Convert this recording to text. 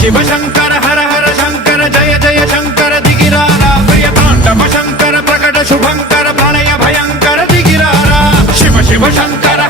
शिव शंकर हर हर शंकर जय जय शंकर दिगिरारा प्रिय तांडव शंकर प्रकट शुभंकर प्रणय भयंकर दिगिरारा शिव शिव शंकर